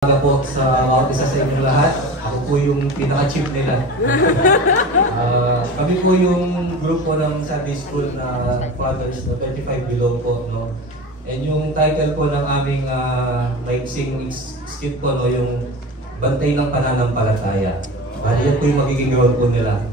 Po sa bawat isa sa inyong lahat. Ako po yung pinaka-chief nila. Kami po yung grupo ng Sunday School na Fathers na 25 below po. No? And yung title po ng aming live sing skit po, no? Yung Bantay ng Pananampalataya. Yan po yung magiging role po nila.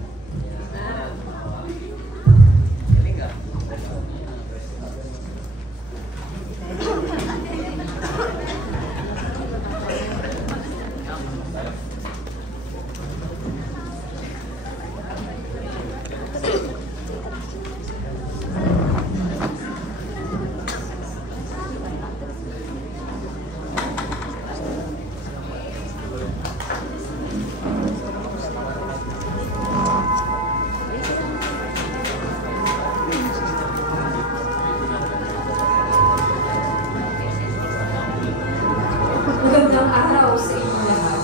Magandang araw sa inyo lahat.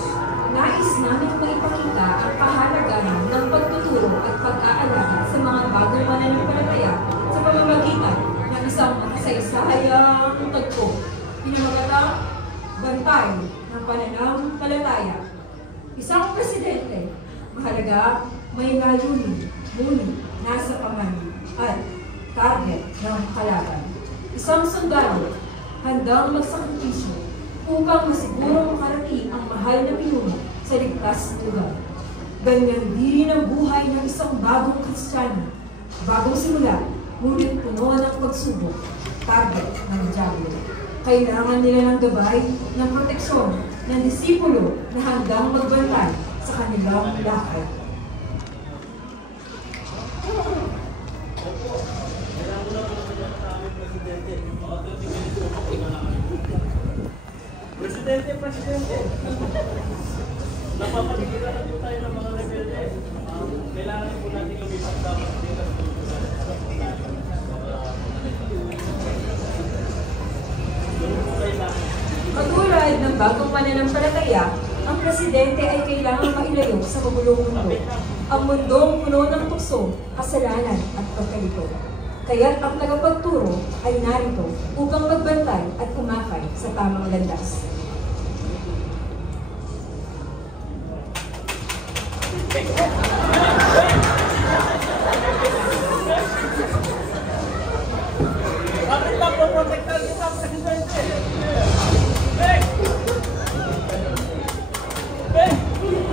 Nais namin maipakita ang kahalagahan ng pagtuturo at pag-aalaga sa mga bagong mananampalataya sa pamamagitan ng isang makasaysayang tagpo. Pinamagatang Bantay ng Pananampalataya. Isang presidente, mahalaga, may layunin, ngunit nasa pangalan at target ng kalaban. Isang sundalo, handang magsakripisyo upang masiguro makarating ang mahal na pinuno sa ligtas na lugar. Ganyan din ang buhay ng isang bagong Kristiyano. Bagong simula, ngunit puno ng pagsubok, target ng diablo. Kailangan nila ng gabay, ng proteksyon, ng disipulo na handang magbantay sa kanilang lakad. Presidente, napapaligiran na po tayo ng mga rebelde. Kailangan po natin lumipat dapat dito. Katulad ng bagong mananampalataya, ang presidente ay kailangang mailayo sa magulong mundo. Ang mundong puno ng tukso, kasalanan at pagkalito. Kaya't ang tagapagturo ay narito upang magbantay at kumakay sa tamang landas. Bakit lang po protektan kita, Presidente?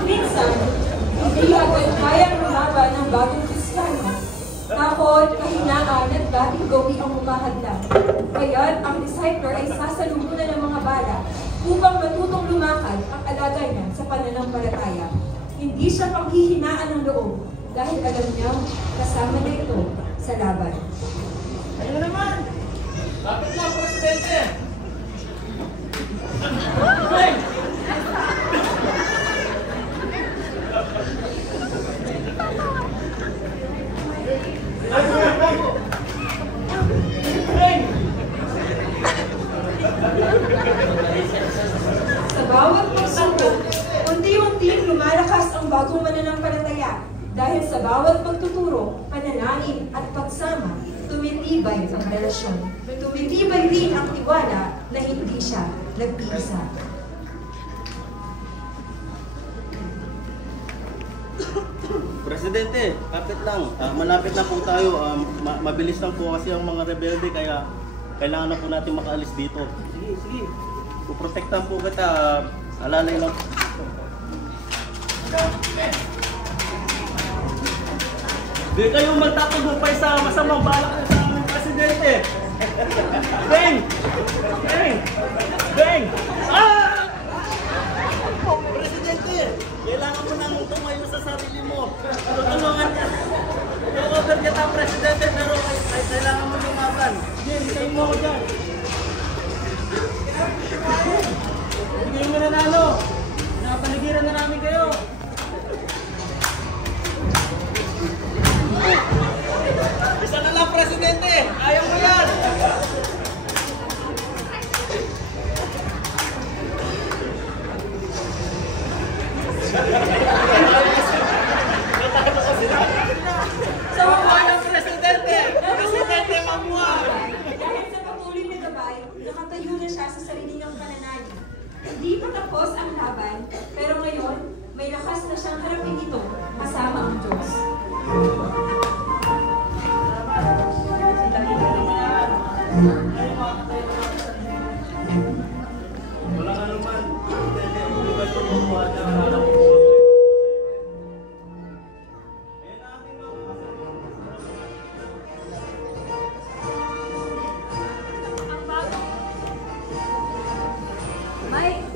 Minsan, hindi agad kayang lumaban ng bagong Kristiyano. Takot, kahinaan at dating gawi ang mukahadlang. Kaya't ang discipler ay sasalubungan ng mga bala upang matutong lumakad ang alagay niya sa pananampalataya. Hindi siya panghihinaan ng loob dahil alam niya kasama na ito sa laban. Ayun naman! Bakit lang, Presidente? Sa bawat pagsubok, unti-unting lumalakas ang bagong mananampalataya dahil sa bawat pagtuturo, panalangin at pagsama, tumitibay ang relasyon. Tumitibay din ang tiwala na hindi siya nag-iisa. Presidente, kapit lang. Malapit na po tayo. Mabilis lang po kasi ang mga rebelde kaya kailangan na po natin makaalis dito. Sige, sige. Puprotektahan po kita. Alalay lang. Di kayo magtatagumpay sa masamang balak sa aming Presidente. Beng! Beng! Beng! Ah! Presidente! Kailangan mo nang tumayo sa sarili mo. Tutulungan niya. I-over kita, Presidente, pero kailangan mo lumaban. Sige, hintayin mo ako dyan. Hindi mo nanalo. Nakapaligiran na namin kayo. Isa na lang, Presidente. Ayaw mo yan. Sa mga Presidente! Presidente, mamuha! dahil sa patuloy na gabay, nakatayo na siya sa sarili niyang pananalig. Hindi pa tapos lakas na siyang harapin ito kasama ang Diyos. Walang anuman. Hindi lugar ko po po at nakaharap po. Ang bagong... Mike!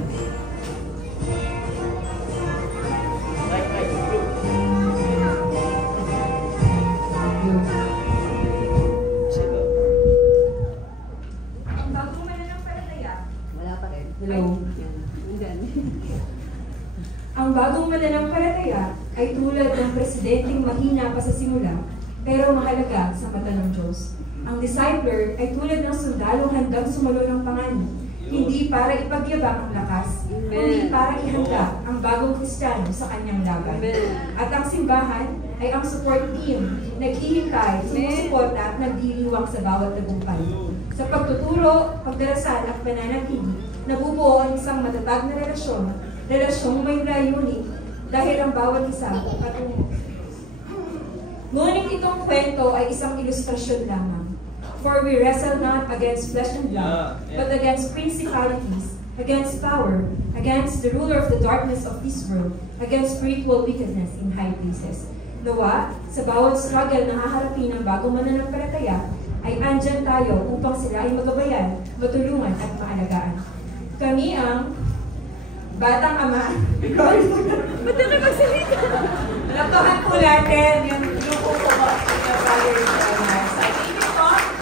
Ang bagong mananampalataya. Wala pa rin. Hello. Yan. Andyan. Ang bagong mananampalataya ay tulad ng presidenteng mahina pa sa simula, pero mahalaga sa mata ng Diyos. Ang discipler ay tulad ng sundalong handang sumulo ng panganib, hindi para ipagyabang ang lakas, kundi para ihanda ang bagong Kristiyano sa kanyang laban. At ang simbahan ay ang support team, naghihintay, sumusuporta at nagdiriwang sa bawat tagumpay. Sa pagtuturo, pagdarasal at pananatili, nabubuo ang isang matatag na relasyong may layunin dahil ang bawat isa patungo. Ngunit itong kwento ay isang ilustrasyon lamang. For we wrestle not against flesh and blood, but against principalities, against power, against the ruler of the darkness of this world, against spiritual wickedness in high places. Nawa, sa bawat struggle na haharapin ng bagong mananampalataya, ay andyan tayo upang sila ay magabayan, matulungan at maalagaan. Kami ang batang ama. Ba't na nagsalita? Lapahan po natin yung grupo ko sa Father